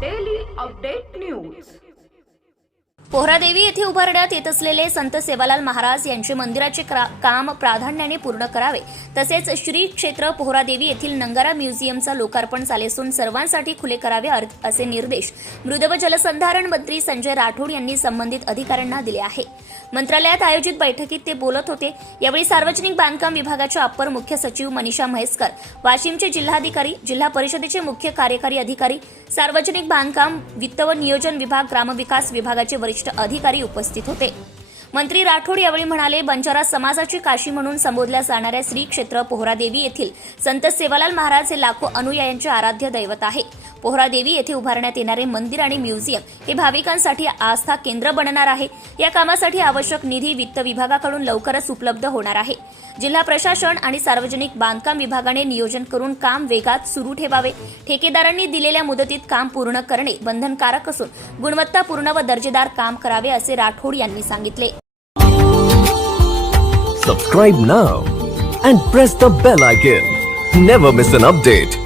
daily update news. Pohradevi येथे उभारण्यात येत असलेले संत सेवालाल महाराज यांचे मंदिराचे काम प्राधान्याने पूर्ण करावे. तसेच श्री क्षेत्र पोहरादेवी येथील नंगारा म्युझियमचा लोकार्पण झाले असून सर्वांसाठी खुले करावे असे निर्देश मृदव जलसंधारण मंत्री संजय राठोड यांनी संबंधित अधिकाऱ्यांना दिले आहे. मंत्रालयात आयोजित बैठकीत ते बोलत होते. यावेळी सार्वजनिक बांधकाम विभागाच्या अप्पर मुख्य सचिव मनीषा म्हैसकर वाशिमचे जिल्हाधिकारी जिल्हा परिषदेचे मुख्य कार्यकारी अधिकारी सार्वजनिक बांधकाम वित्त व नियोजन विभाग ग्रामविकास विभागाचे वरिष्ठ अधिकारी उपस्थित होते. मंत्री राठोड यावेळी म्हणाले बंजारा समाजाची काशी म्हणून संबोधल्या जाणाऱ्या श्री क्षेत्र पोहरादेवी येथील संत सेवालाल महाराज हे लाखो अनुयायांचे आराध्य दैवत आहे. पोहरादेवी येथे उभारण्यात येणारे मंदिर आणि म्युझियम हे भाविकांसाठी आस्था केंद्र बनणार आहे. या कामासाठी आवश्यक निधी वित्त विभागाकडून लवकरच उपलब्ध होणार आहे. जिल्हा प्रशासन आणि सार्वजनिक बांधकाम विभागाने नियोजन करून काम वेगात सुरू ठेवावे. ठेकेदारांनी दिलेल्या मुदतीत काम पूर्ण करणे बंधनकारक असून गुणवत्तापूर्ण व दर्जेदार काम करावे असे राठोड यांनी सांगितले. Subscribe now and press the bell icon never miss an update